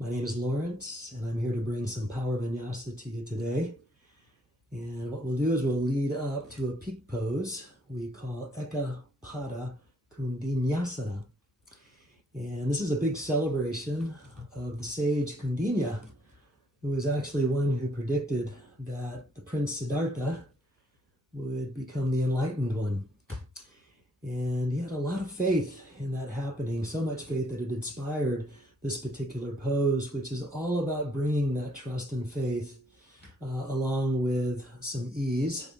My name is Lawrence, and I'm here to bring some power vinyasa to you today. And what we'll do is we'll lead up to a peak pose we call Eka Pada Koundinyasana. And this is a big celebration of the sage Koundinya, who was actually one who predicted that the Prince Siddhartha would become the enlightened one. And he had a lot of faith in that happening, so much faith that it inspired this particular pose, which is all about bringing that trust and faith along with some ease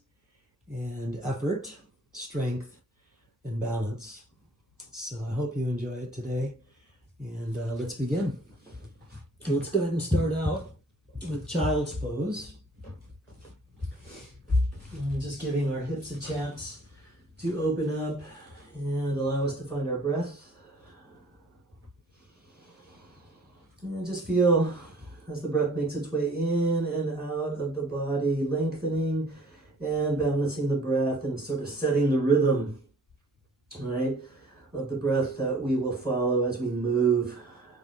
and effort, strength, and balance. So I hope you enjoy it today, and let's begin. Let's go ahead and start out with child's pose. And just giving our hips a chance to open up and allow us to find our breath. And just feel as the breath makes its way in and out of the body, lengthening and balancing the breath and sort of setting the rhythm, right, of the breath that we will follow as we move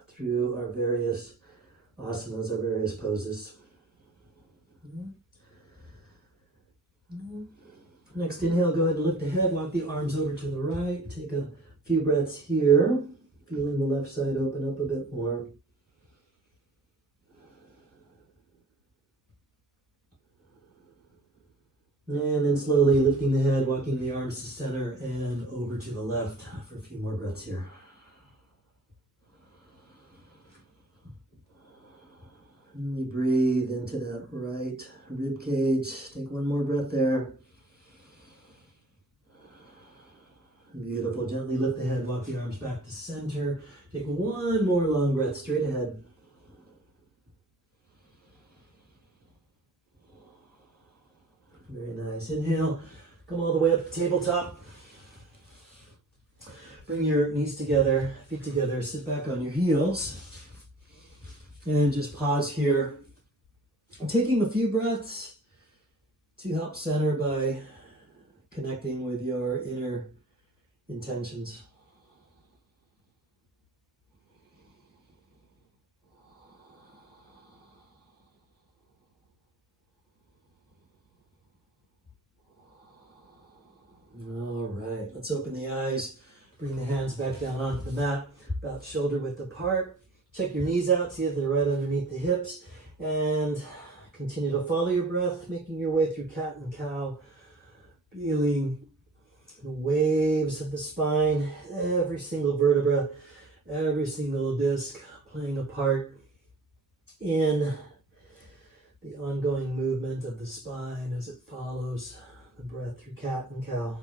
through our various asanas, our various poses. Next inhale, go ahead and lift the head, walk the arms over to the right. Take a few breaths here, feeling the left side open up a bit more. And then slowly lifting the head, walking the arms to center and over to the left for a few more breaths here. And we breathe into that right rib cage. Take one more breath there. Beautiful. Gently lift the head, walk the arms back to center. Take one more long breath straight ahead. Very nice. Inhale, come all the way up to tabletop. Bring your knees together, feet together, sit back on your heels. And just pause here. I'm taking a few breaths to help center by connecting with your inner intentions. All right, let's open the eyes. Bring the hands back down onto the mat, about shoulder width apart. Check your knees out, see if they're right underneath the hips. And continue to follow your breath, making your way through cat and cow. Feeling the waves of the spine, every single vertebra, every single disc playing a part in the ongoing movement of the spine as it follows the breath through cat and cow.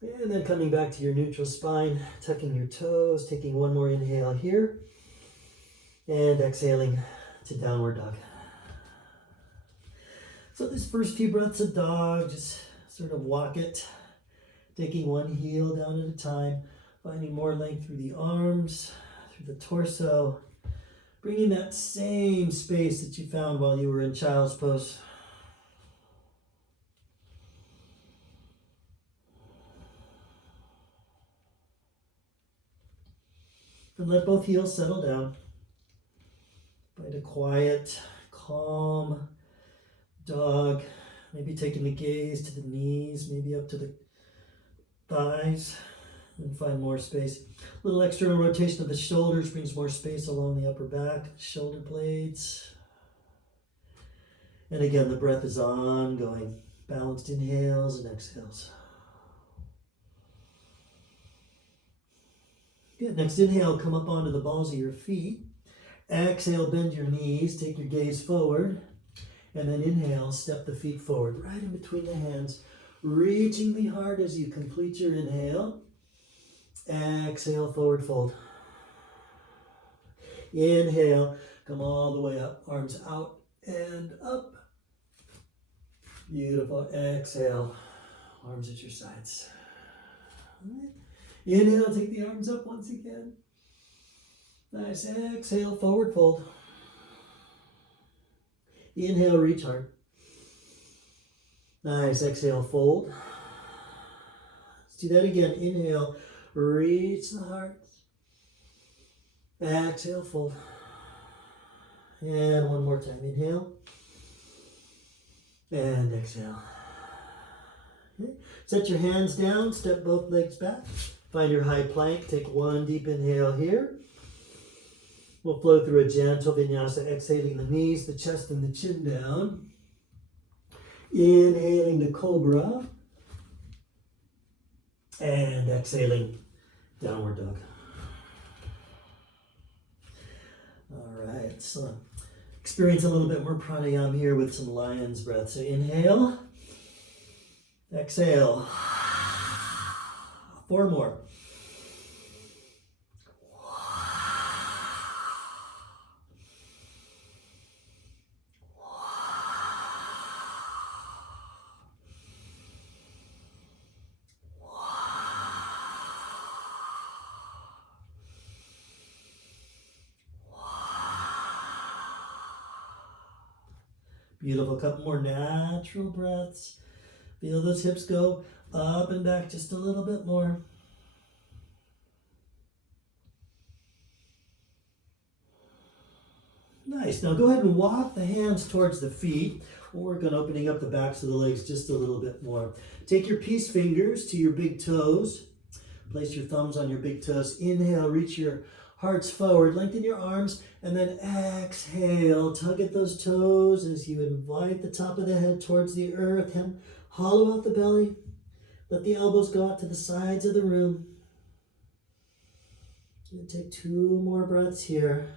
And then coming back to your neutral spine, tucking your toes, taking one more inhale here, and exhaling to downward dog. So this first few breaths of dog, just sort of walk it, taking one heel down at a time, finding more length through the arms, through the torso, bringing that same space that you found while you were in child's pose. And let both heels settle down. Find a quiet, calm dog. Maybe taking the gaze to the knees, maybe up to the thighs, and find more space. A little external rotation of the shoulders brings more space along the upper back, shoulder blades. And again, the breath is ongoing. Balanced inhales and exhales. Good. Next inhale, come up onto the balls of your feet. Exhale, bend your knees, take your gaze forward. And then inhale, step the feet forward, right in between the hands, reaching the heart as you complete your inhale. Exhale, forward fold. Inhale, come all the way up, arms out and up. Beautiful. Exhale, arms at your sides. All right. Inhale, take the arms up once again. Nice. Exhale, forward fold. Inhale, reach hard. Nice, exhale, fold. Let's do that again. Inhale, reach the heart. Exhale, fold. And one more time. Inhale. And exhale. Okay. Set your hands down, step both legs back. Find your high plank. Take one deep inhale here. We'll flow through a gentle vinyasa, exhaling the knees, the chest, and the chin down. Inhaling the cobra. And exhaling downward dog. All right, so experience a little bit more pranayama here with some lion's breath. So inhale, exhale. 4 more. Beautiful. Couple more natural breaths. Feel those hips go up and back just a little bit more. Nice. Now go ahead and walk the hands towards the feet. We'll work on opening up the backs of the legs just a little bit more. Take your peace fingers to your big toes. Place your thumbs on your big toes. Inhale, reach your hearts forward. Lengthen your arms. And then exhale, tug at those toes as you invite the top of the head towards the earth. And hollow out the belly. Let the elbows go out to the sides of the room. And take 2 more breaths here.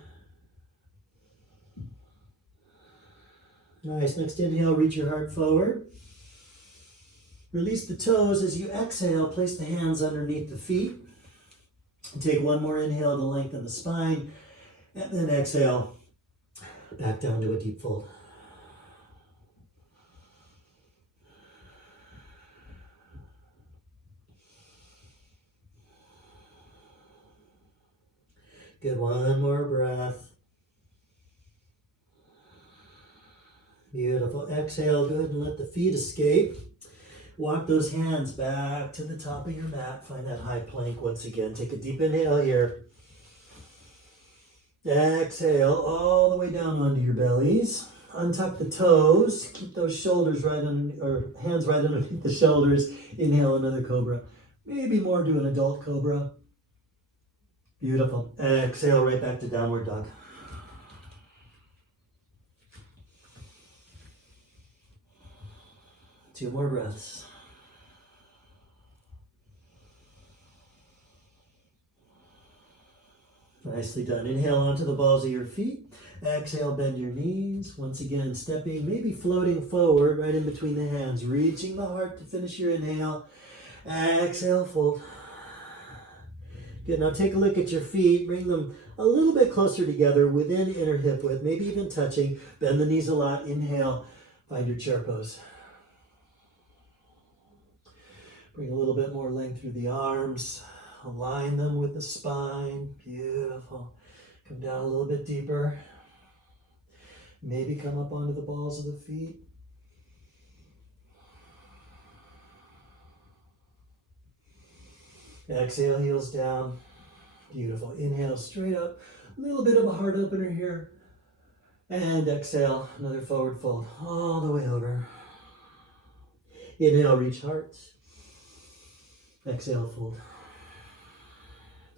Nice. Next inhale, reach your heart forward. Release the toes as you exhale. Place the hands underneath the feet. And take 1 more inhale to lengthen the spine. And then exhale, back down to a deep fold. Good, 1 more breath. Beautiful. Exhale, good, and let the feet escape. Walk those hands back to the top of your mat. Find that high plank once again. Take a deep inhale here. Exhale all the way down onto your bellies. Untuck the toes. Keep those shoulders right on, or hands right underneath the shoulders. Inhale another cobra. Maybe more to an adult cobra. Beautiful. Exhale right back to downward dog. Two more breaths. Nicely done. Inhale onto the balls of your feet. Exhale, bend your knees. Once again, stepping, maybe floating forward right in between the hands. Reaching the heart to finish your inhale. Exhale, fold. Good. Now take a look at your feet. Bring them a little bit closer together within inner hip width, maybe even touching. Bend the knees a lot. Inhale. Find your chair pose. Bring a little bit more length through the arms. Align them with the spine. Beautiful. Come down a little bit deeper. Maybe come up onto the balls of the feet. Exhale, heels down. Beautiful. Inhale, straight up. A little bit of a heart opener here. And exhale, another forward fold. All the way over. Inhale, reach heart. Exhale, fold.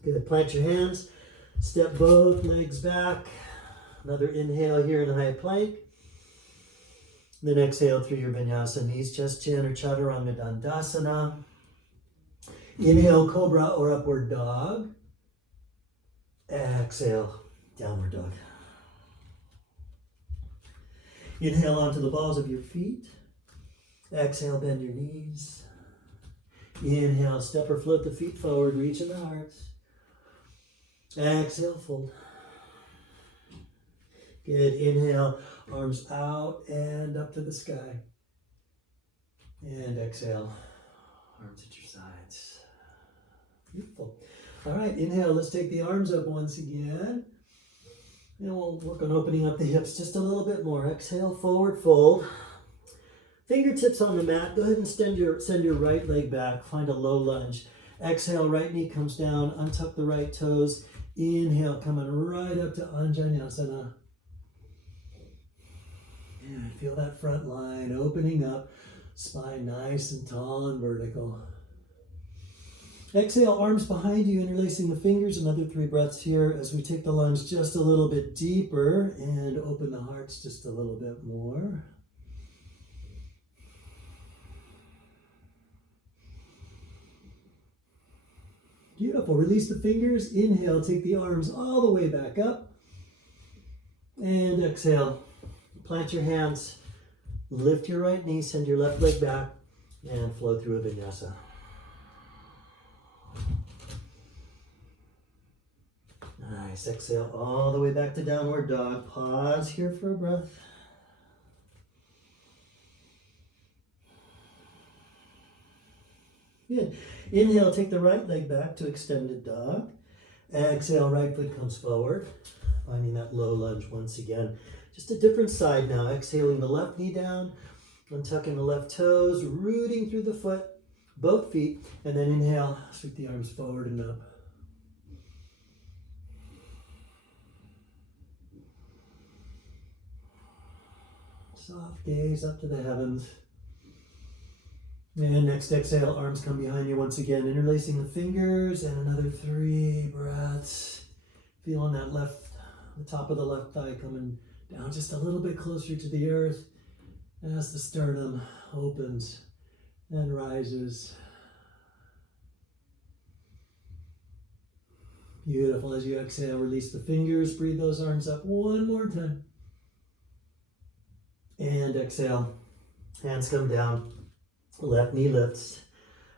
Good. Plant your hands. Step both legs back. Another inhale here in a high plank. Then exhale through your vinyasa. Knees, chest, chin, or chaturanga dandasana. Inhale, cobra or upward dog. Exhale, downward dog. Inhale onto the balls of your feet. Exhale, bend your knees. Inhale, step or float the feet forward, reach in the heart. Exhale, fold. Good. Inhale, arms out and up to the sky. And exhale, arms at your sides. Beautiful. All right, inhale, let's take the arms up once again. And we'll work on opening up the hips just a little bit more. Exhale, forward fold. Fingertips on the mat. Go ahead and send your right leg back. Find a low lunge. Exhale, right knee comes down. Untuck the right toes. Inhale, coming right up to Koundinyasana. And feel that front line opening up. Spine nice and tall and vertical. Exhale, arms behind you, interlacing the fingers. Another 3 breaths here as we take the lunge just a little bit deeper and open the hearts just a little bit more. Beautiful. Release the fingers. Inhale, take the arms all the way back up. And exhale. Plant your hands. Lift your right knee. Send your left leg back. And flow through a vinyasa. Nice. Exhale all the way back to downward dog. Pause here for a breath. Good. Inhale, take the right leg back to extended dog. Exhale, right foot comes forward. Finding that low lunge once again. Just a different side now. Exhaling the left knee down. Untucking the left toes. Rooting through the foot. Both feet. And then inhale. Sweep the arms forward and up. Soft gaze up to the heavens. And next exhale, arms come behind you once again, interlacing the fingers, and another 3 breaths. Feeling that the top of the left thigh coming down just a little bit closer to the earth as the sternum opens and rises. Beautiful. As you exhale, release the fingers, breathe those arms up one more time. And exhale, hands come down. Left knee lifts,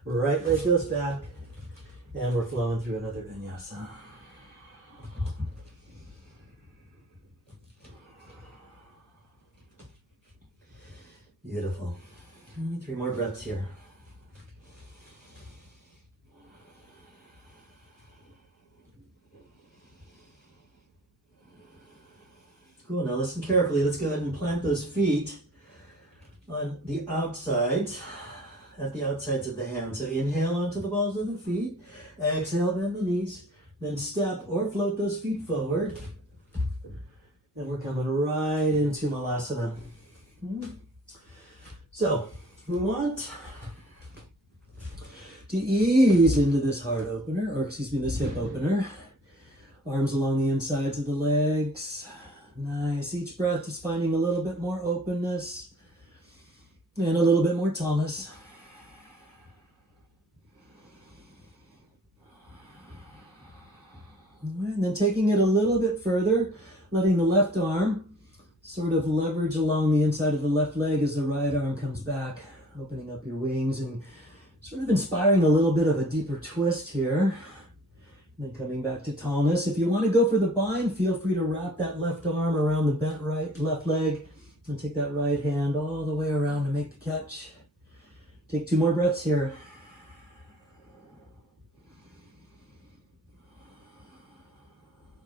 right leg goes back, and we're flowing through another vinyasa. Beautiful. 3 more breaths here. Cool, now listen carefully. Let's go ahead and plant those feet on the outsides. At the outsides of the hands. So inhale onto the balls of the feet. Exhale, bend the knees. Then step or float those feet forward. And we're coming right into Malasana. So we want to ease into this heart opener, or excuse me, this hip opener. Arms along the insides of the legs. Nice. Each breath is finding a little bit more openness and a little bit more tallness. And then taking it a little bit further, letting the left arm sort of leverage along the inside of the left leg as the right arm comes back, opening up your wings and sort of inspiring a little bit of a deeper twist here. And then coming back to tallness. If you want to go for the bind, feel free to wrap that left arm around the bent left leg and take that right hand all the way around to make the catch. Take 2 more breaths here.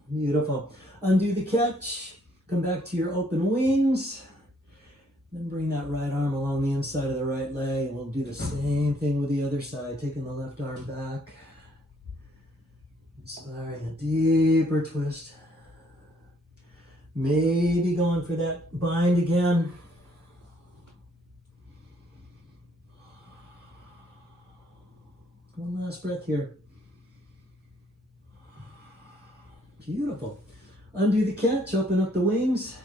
Beautiful. Undo the catch. Come back to your open wings. Then bring that right arm along the inside of the right leg. We'll do the same thing with the other side, taking the left arm back. Inspiring a deeper twist. Maybe going for that bind again. One last breath here. Beautiful. Undo the catch, open up the wings.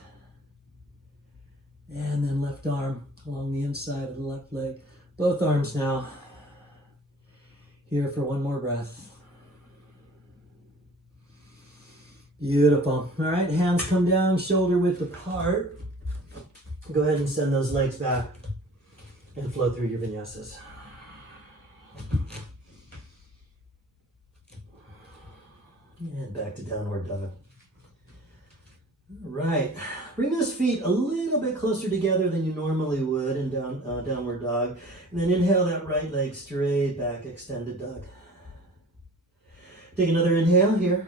And then left arm along the inside of the left leg. Both arms now. Here for 1 more breath. Beautiful. All right, hands come down, shoulder width apart. Go ahead and send those legs back and flow through your vinyasas. And back to downward dog. All right, bring those feet a little bit closer together than you normally would in downward dog. And then inhale that right leg straight back, extended dog. Take another inhale here.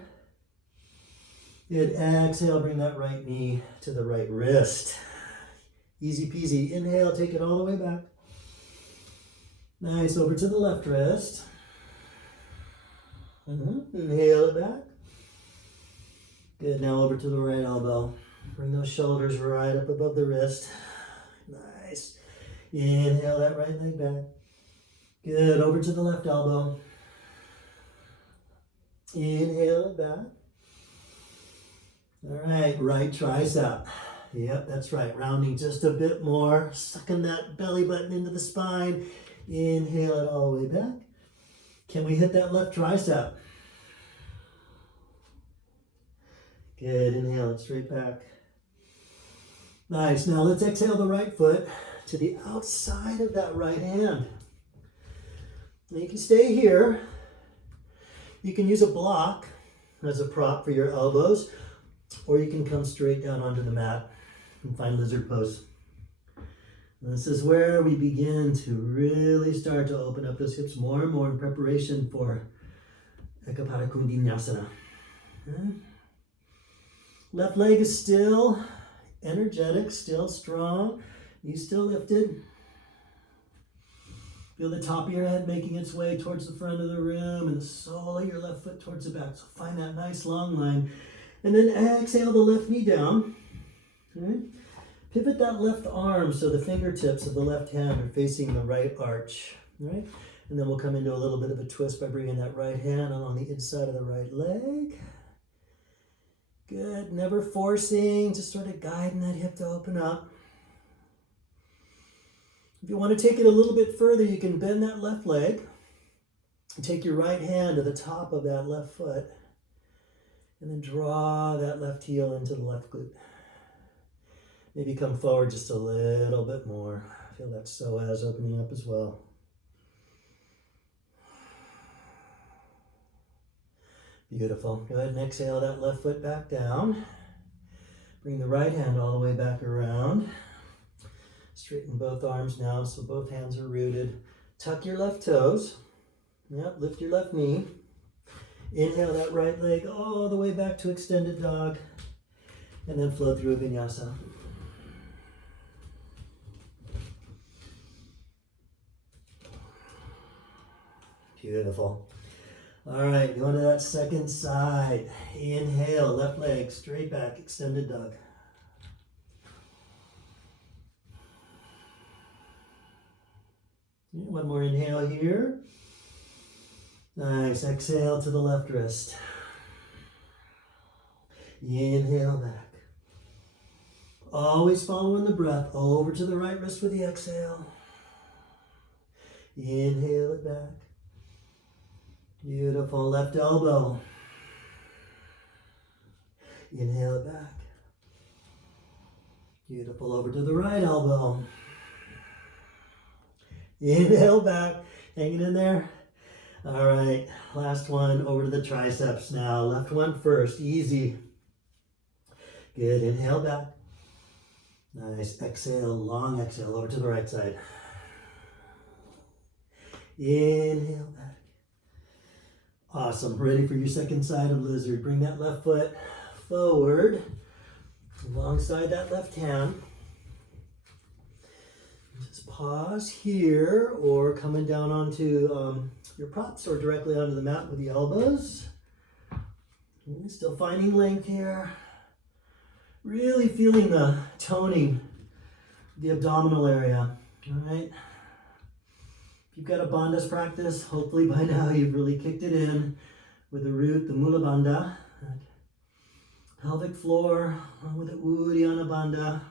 Good, exhale, bring that right knee to the right wrist. Easy peasy. Inhale, take it all the way back. Nice, over to the left wrist. Inhale it back. Good, now over to the right elbow. Bring those shoulders right up above the wrist. Nice. Inhale that right leg back. Good, over to the left elbow. Inhale it back. All right, right tricep. Yep, that's right. Rounding just a bit more. Sucking that belly button into the spine. Inhale it all the way back. Can we hit that left tricep? Good, inhale it straight back. Nice, now let's exhale the right foot to the outside of that right hand. Now you can stay here. You can use a block as a prop for your elbows, or you can come straight down onto the mat and find lizard pose. And this is where we begin to really start to open up those hips more and more in preparation for Koundinyasana. Left leg is still energetic, still strong. You still lifted. Feel the top of your head making its way towards the front of the room and the sole of your left foot towards the back. So find that nice long line. And then exhale the left knee down. Okay. Pivot that left arm so the fingertips of the left hand are facing the right arch. Right? And then we'll come into a little bit of a twist by bringing that right hand along the inside of the right leg. Good. Never forcing, just sort of guiding that hip to open up. If you want to take it a little bit further, you can bend that left leg and take your right hand to the top of that left foot and then draw that left heel into the left glute. Maybe come forward just a little bit more. Feel that psoas opening up as well. Beautiful. Go ahead and exhale that left foot back down. Bring the right hand all the way back around. Straighten both arms now so both hands are rooted. Tuck your left toes. Yep, lift your left knee. Inhale that right leg all the way back to extended dog. And then flow through a vinyasa. Beautiful. All right, going to that second side. Inhale, left leg straight back, extended dog. One more inhale here. Nice, exhale to the left wrist. Inhale back. Always following the breath, over to the right wrist with the exhale. Inhale it back. Beautiful, left elbow. Inhale it back. Beautiful, over to the right elbow. Inhale back, hanging in there. All right, last one, over to the triceps now. Left one first, easy. Good, inhale back. Nice, exhale, long exhale, over to the right side. Inhale back. Awesome, ready for your second side of lizard. Bring that left foot forward, alongside that left hand. Just pause here, or coming down onto your props or directly onto the mat with the elbows. Still finding length here. Really feeling the toning, the abdominal area. All right. If you've got a bandhas practice, hopefully by now you've really kicked it in with the root, the mula bandha. Pelvic floor with the uddiyana bandha.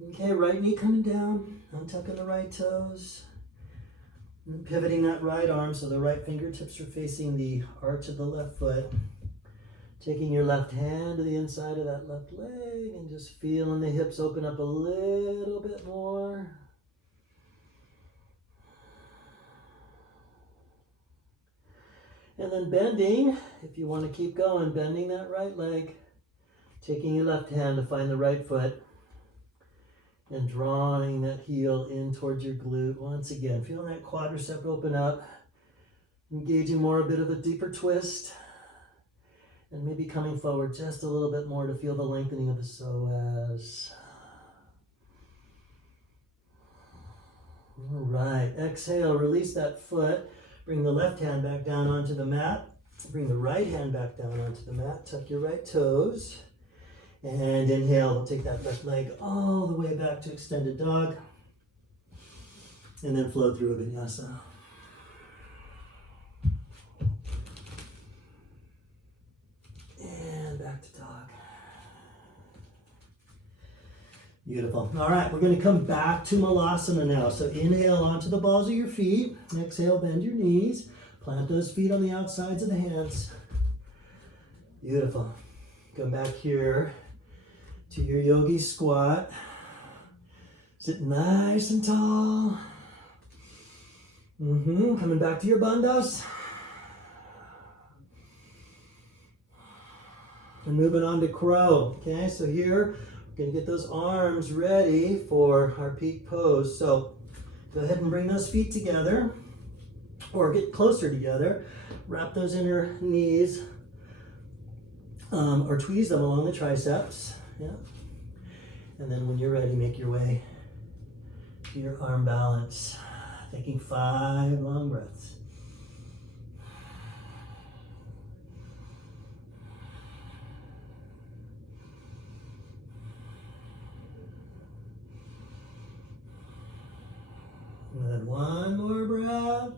Okay, right knee coming down, untucking the right toes. And pivoting that right arm so the right fingertips are facing the arch of the left foot. Taking your left hand to the inside of that left leg and just feeling the hips open up a little bit more. And then bending, if you want to keep going, bending that right leg, taking your left hand to find the right foot, and drawing that heel in towards your glute. Once again, feeling that quadricep open up, engaging more, a bit of a deeper twist, and maybe coming forward just a little bit more to feel the lengthening of the psoas. All right, exhale, release that foot. Bring the left hand back down onto the mat. Bring the right hand back down onto the mat. Tuck your right toes. And inhale, we'll take that left leg all the way back to extended dog. And then flow through a vinyasa. And back to dog. Beautiful. All right, we're going to come back to malasana now. So inhale onto the balls of your feet. Exhale, bend your knees. Plant those feet on the outsides of the hands. Beautiful. Come back here to your yogi squat. Sit nice and tall. Coming back to your bandhas. And moving on to crow. Okay, so here we're going to get those arms ready for our peak pose. So go ahead and bring those feet together or get closer together. Wrap those inner knees or tweeze them along the triceps. Yeah. And then when you're ready, make your way to your arm balance. Taking 5 long breaths. And then one more breath.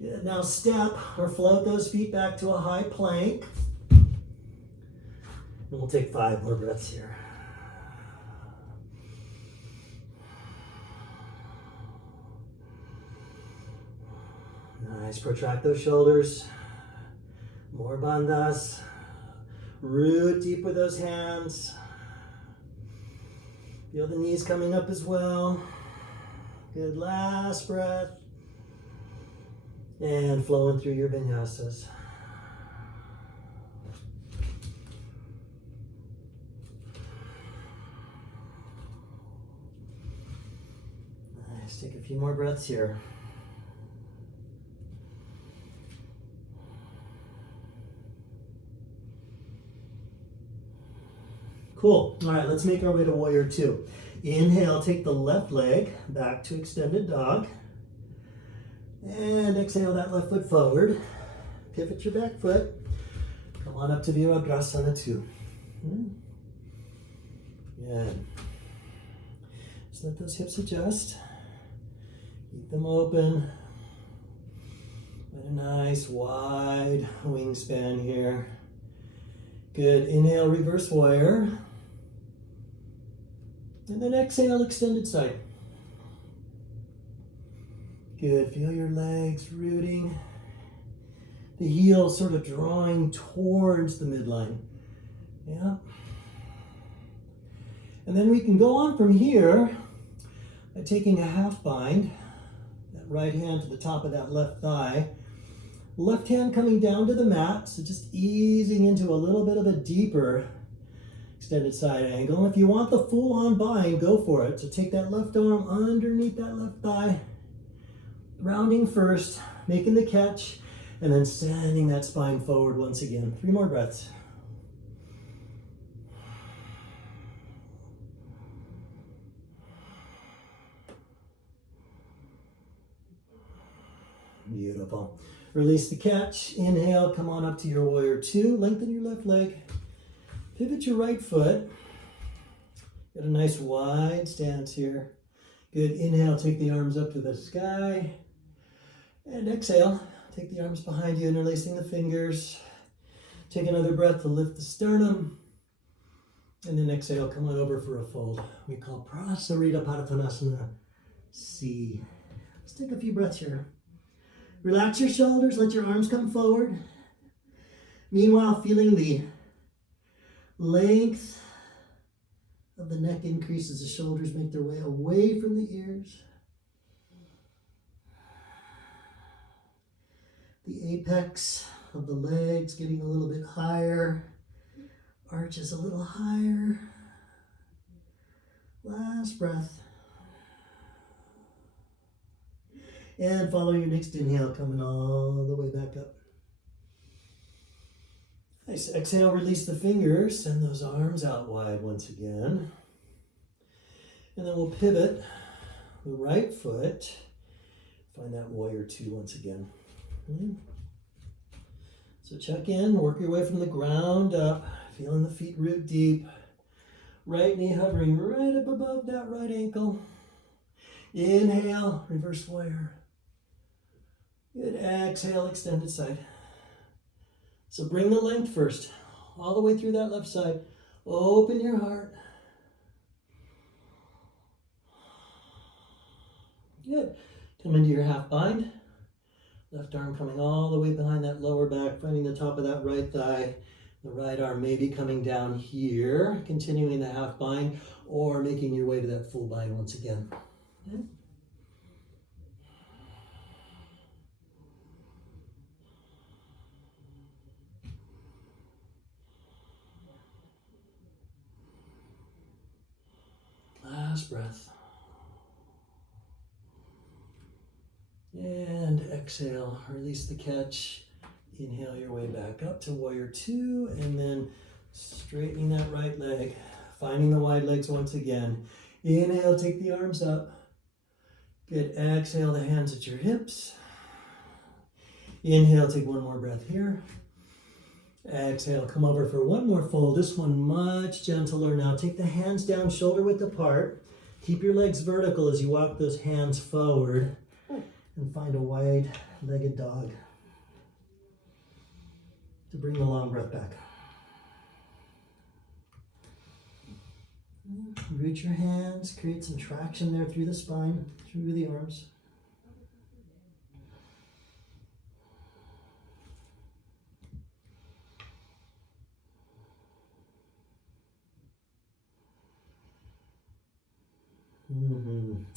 Good. Now step or float those feet back to a high plank. And we'll take 5 more breaths here. Nice. Protract those shoulders. More bandhas. Root deep with those hands. Feel the knees coming up as well. Good. Last breath. And flowing through your vinyasas. Nice. Take a few more breaths here. Cool. All right, let's make our way to warrior 2. Inhale, take the left leg back to extended dog. And exhale that left foot forward. Pivot your back foot. Come on up to Virabhadrasana 2. Good. Just let those hips adjust. Keep them open. Get a nice wide wingspan here. Good. Inhale, reverse warrior. And then exhale, extended side. Good. Feel your legs rooting. The heels sort of drawing towards the midline. Yeah. And then we can go on from here by taking a half bind. That right hand to the top of that left thigh. Left hand coming down to the mat. So just easing into a little bit of a deeper extended side angle. If you want the full-on bind, go for it. So take that left arm underneath that left thigh. Rounding first, making the catch, and then sending that spine forward once again. 3 more breaths. Beautiful. Release the catch. Inhale, come on up to your warrior 2. Lengthen your left leg. Pivot your right foot. Get a nice wide stance here. Good. Inhale, take the arms up to the sky. And exhale, take the arms behind you, interlacing the fingers. Take another breath to lift the sternum. And then exhale, come on over for a fold. We call Prasarita Padottanasana C. Let's take a few breaths here. Relax your shoulders, let your arms come forward. Meanwhile, feeling the length of the neck increase as the shoulders make their way away from the ears. The apex of the legs getting a little bit higher. Arches a little higher. Last breath. And follow your next inhale, coming all the way back up. Nice. Exhale, release the fingers. Send those arms out wide once again. And then we'll pivot the right foot. Find that warrior two once again. So check in, work your way from the ground up, feeling the feet root deep. Right knee hovering right up above that right ankle. Inhale, reverse warrior. Good, exhale, extended side. So bring the length first, all the way through that left side. Open your heart. Good. Come into your half bind. Left arm coming all the way behind that lower back, finding the top of that right thigh. The right arm maybe coming down here, continuing the half bind, or making your way to that full bind once again. Okay. Last breath. And exhale, release the catch. Inhale your way back up to warrior two, and then straightening that right leg, finding the wide legs once again. Inhale, take the arms up. Good, exhale, the hands at your hips. Inhale, take one more breath here. Exhale, come over for one more fold. This one much gentler now. Take the hands down, shoulder width apart. Keep your legs vertical as you walk those hands forward. And find a wide-legged dog to bring the long breath back. Root your hands, create some traction there through the spine, through the arms.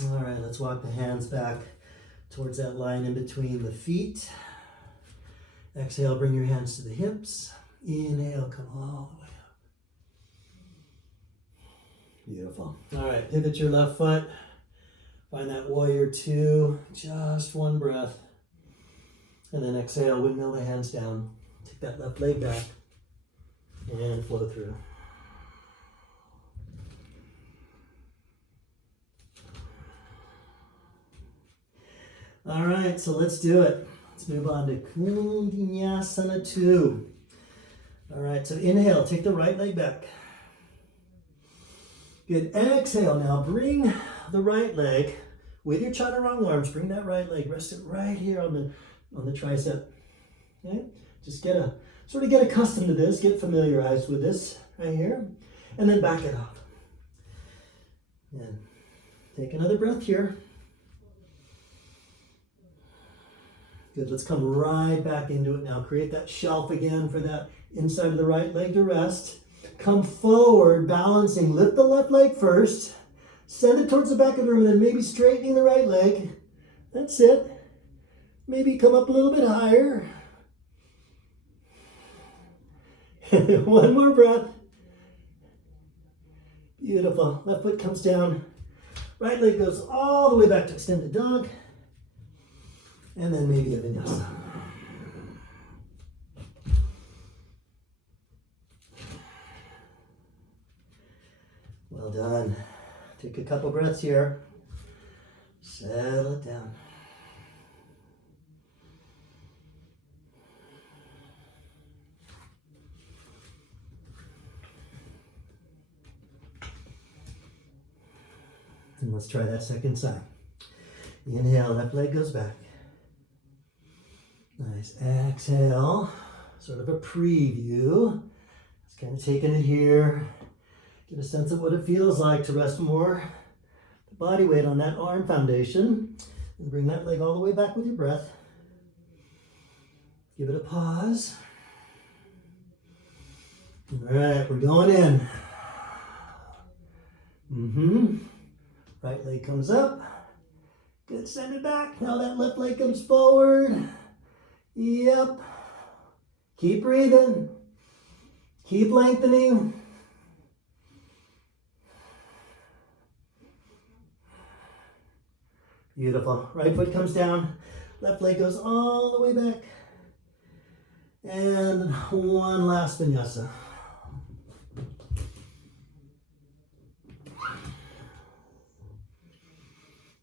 All right, let's walk the hands back towards that line in between the feet. Exhale, bring your hands to the hips. Inhale, come all the way up. Beautiful. All right, pivot your left foot. Find that warrior two. Just one breath. And then exhale, windmill the hands down. Take that left leg back and flow through. All right, so let's do it. Let's move on to Koundinyasana 2. All right, so inhale, take the right leg back. Good, exhale now, bring the right leg with your chaturanga arms, bring that right leg, rest it right here on the tricep. Okay, just get accustomed to this, get familiarized with this right here, and then back it off. And take another breath here. Good, let's come right back into it now. Create that shelf again for that inside of the right leg to rest. Come forward, balancing. Lift the left leg first. Send it towards the back of the room, and then maybe straightening the right leg. That's it. Maybe come up a little bit higher. One more breath. Beautiful. Left foot comes down. Right leg goes all the way back to extended dog. And then maybe a vinyasa. Well done. Take a couple breaths here. Settle it down. And let's try that second side. Inhale, left leg goes back. Nice. Exhale, sort of a preview. Just kind of taking it here. Get a sense of what it feels like to rest more the body weight on that arm foundation. And bring that leg all the way back with your breath. Give it a pause. All right, we're going in. Right leg comes up. Good, send it back. Now that left leg comes forward. Yep. Keep breathing. Keep lengthening. Beautiful. Right foot comes down. Left leg goes all the way back. And one last vinyasa.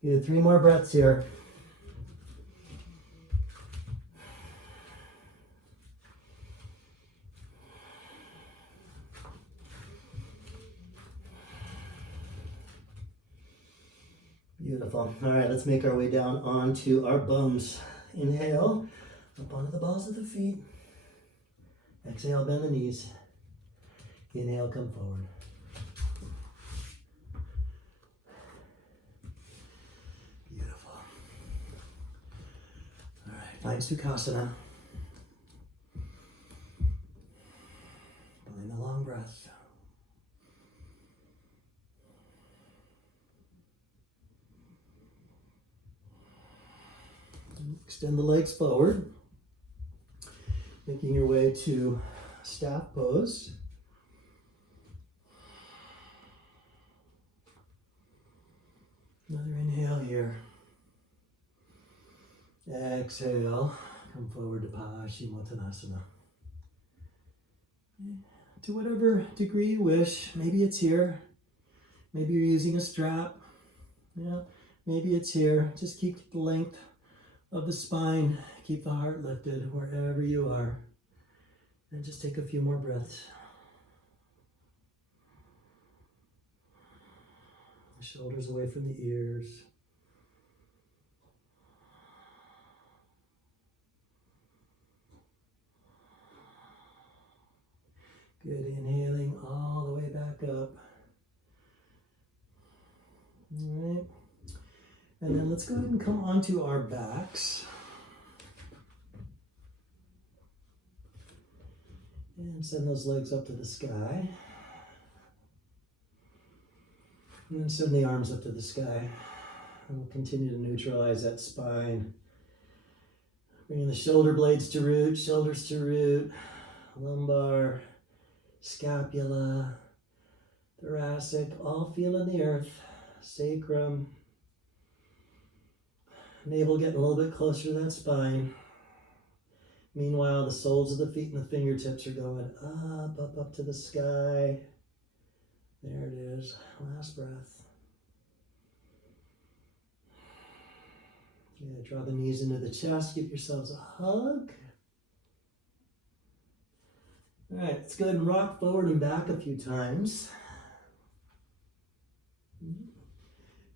Good, 3 more breaths here. Beautiful. All right, let's make our way down onto our bums. Inhale, up onto the balls of the feet. Exhale, bend the knees. Inhale, come forward. Beautiful. All right, find Sukhasana. Find a long breath. Extend the legs forward, making your way to staff pose. Another inhale here. Exhale, come forward to Paschimottanasana. To whatever degree you wish. Maybe it's here. Maybe you're using a strap. Yeah, maybe it's here. Just keep the length of the spine. Keep the heart lifted wherever you are. And just take a few more breaths. Shoulders away from the ears. Good, inhaling all the way back up. All right. And then let's go ahead and come onto our backs. And send those legs up to the sky. And then send the arms up to the sky. And we'll continue to neutralize that spine. Bringing the shoulder blades to root, shoulders to root, lumbar, scapula, thoracic, all feeling the earth, sacrum. Navel getting a little bit closer to that spine. Meanwhile, the soles of the feet and the fingertips are going up to the sky. There it is. Last breath. Yeah, draw the knees into the chest. Give yourselves a hug. All right, let's go ahead and rock forward and back a few times. And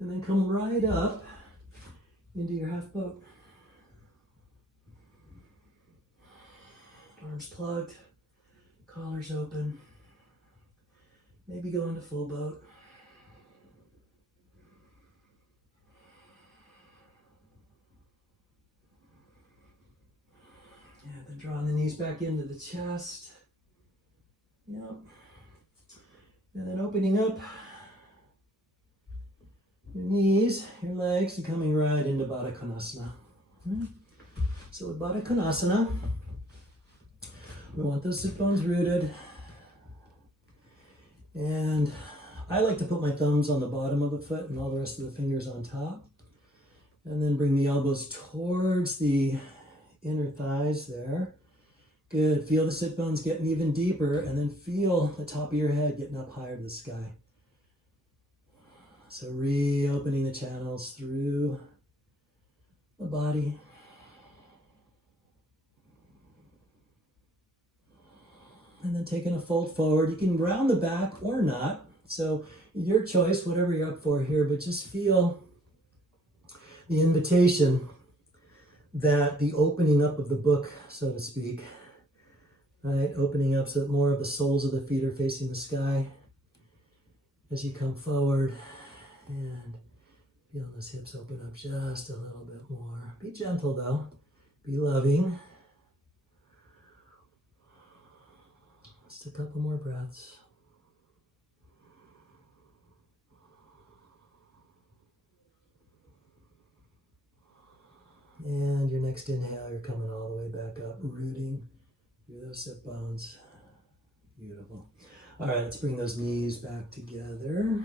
then come right up into your half boat. Arms plugged, collars open. Maybe go into full boat. Yeah, then drawing the knees back into the chest. Yep. And then opening up your knees, your legs, and coming right into Baddha Konasana. So with Baddha Konasana, we want those sit bones rooted. And I like to put my thumbs on the bottom of the foot and all the rest of the fingers on top. And then bring the elbows towards the inner thighs there. Good. Feel the sit bones getting even deeper, and then feel the top of your head getting up higher to the sky. So reopening the channels through the body. And then taking a fold forward. You can round the back or not. So your choice, whatever you're up for here, but just feel the invitation that the opening up of the book, so to speak, right? Opening up so that more of the soles of the feet are facing the sky as you come forward, and feeling those hips open up just a little bit more. Be gentle though, be loving. Just a couple more breaths. And your next inhale, you're coming all the way back up, rooting through those sit bones. Beautiful. All right, let's bring those knees back together.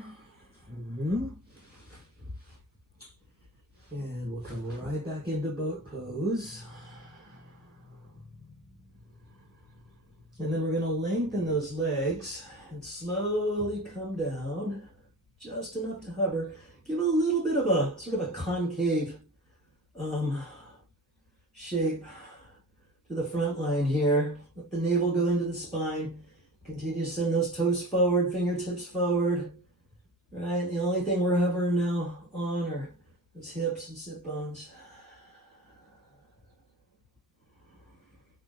And we'll come right back into boat pose. And then we're going to lengthen those legs and slowly come down, just enough to hover. Give a little bit of a sort of a concave shape to the front line here. Let the navel go into the spine. Continue to send those toes forward, fingertips forward. Right, the only thing we're hovering now on are those hips and sit bones.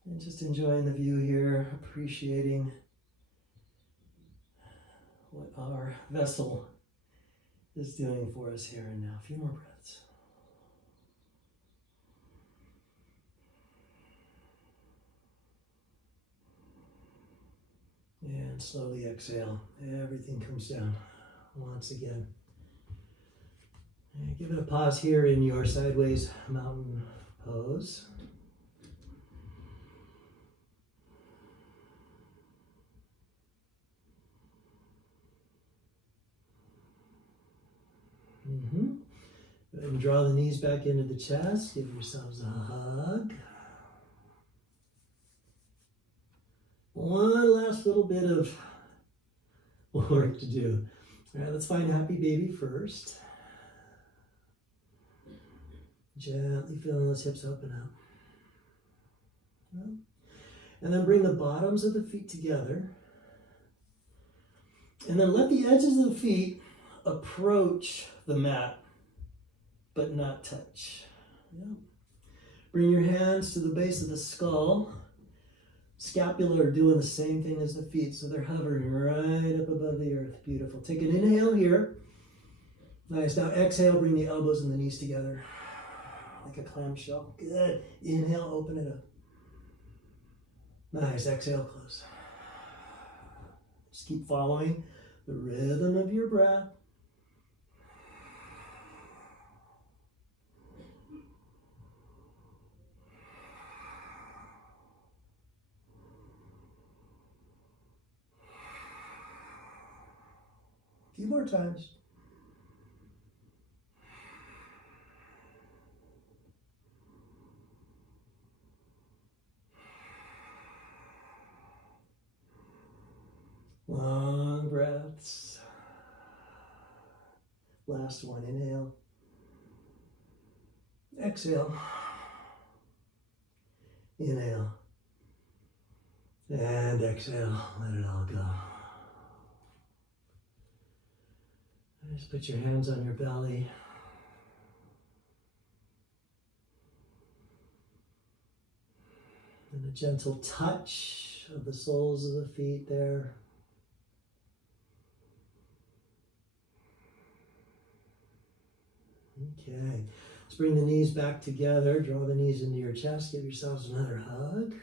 And just enjoying the view here, appreciating what our vessel is doing for us here and now. A few more breaths. And slowly exhale. Everything comes down once again. And give it a pause here in your sideways mountain pose. Go ahead and draw the knees back into the chest. Give yourselves a hug. One last little bit of work to do. All right, let's find happy baby first. Gently feeling those hips open up. And then bring the bottoms of the feet together. And then let the edges of the feet approach the mat, but not touch. Bring your hands to the base of the skull. Scapula are doing the same thing as the feet, so they're hovering right up above the earth. Beautiful. Take an inhale here. Nice. Now exhale, bring the elbows and the knees together like a clamshell. Good. Inhale, open it up. Nice. Exhale, close. Just keep following the rhythm of your breath. A few more times. Long breaths. Last one, inhale. Exhale. Inhale. And exhale. Let it all go. Just put your hands on your belly. And a gentle touch of the soles of the feet there. Okay, let's bring the knees back together. Draw the knees into your chest. Give yourselves another hug.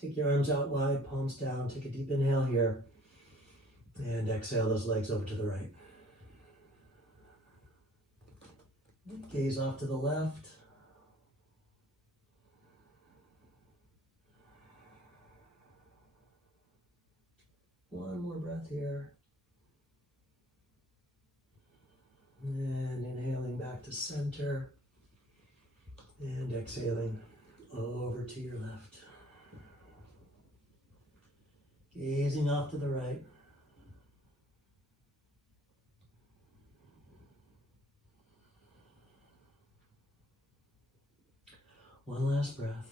Take your arms out wide, palms down. Take a deep inhale here. And exhale those legs over to the right. Gaze off to the left. One more breath here. And inhaling back to center. And exhaling over to your left. Gazing off to the right. One last breath.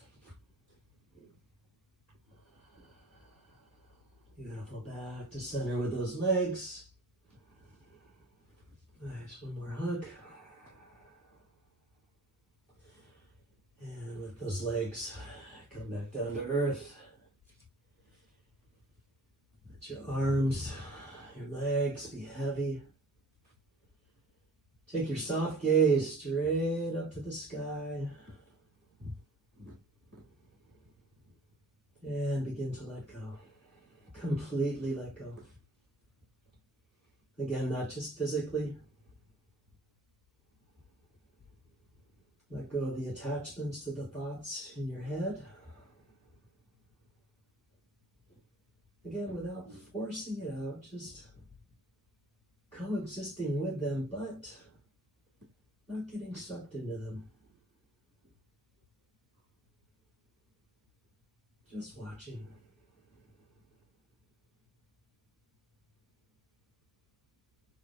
Beautiful. Back to center with those legs. Nice. One more hug. And let those legs come back down to earth. Let your arms, your legs be heavy. Take your soft gaze straight up to the sky. And begin to let go. Completely let go. Again, not just physically. Let go of the attachments to the thoughts in your head. Again, without forcing it out, just coexisting with them, but not getting sucked into them. Just watching.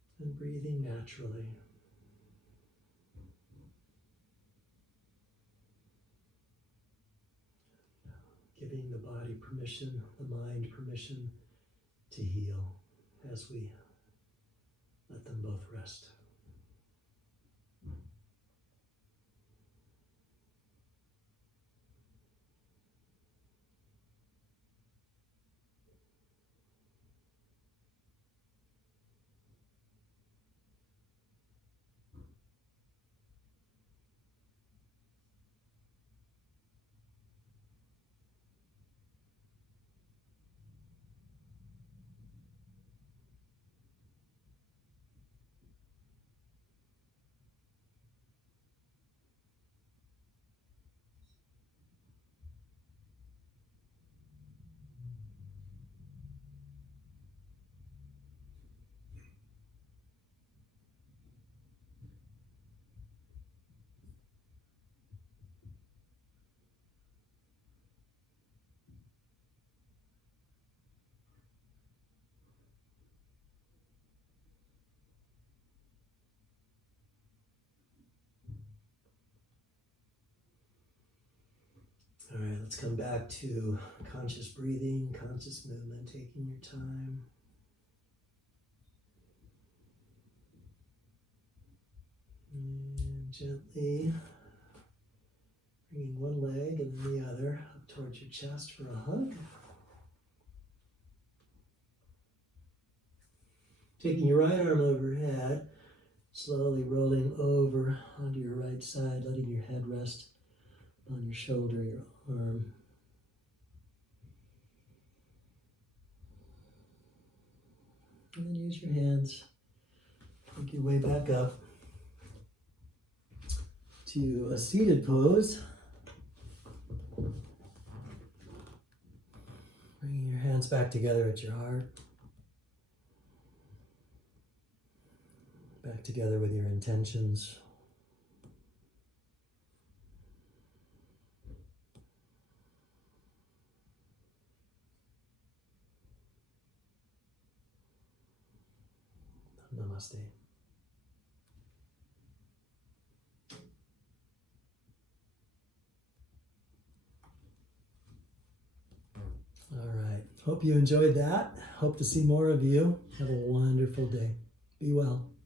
'Cause And breathing naturally. Giving the body permission, the mind permission to heal as we let them both rest. All right, let's come back to conscious breathing, conscious movement, taking your time. And gently bringing one leg and then the other up towards your chest for a hug. Taking your right arm overhead, slowly rolling over onto your right side, letting your head rest on your shoulder, your arm. And then use your hands. Make your way back up to a seated pose. Bringing your hands back together at your heart. Back together with your intentions. Namaste. All right. Hope you enjoyed that. Hope to see more of you. Have a wonderful day. Be well.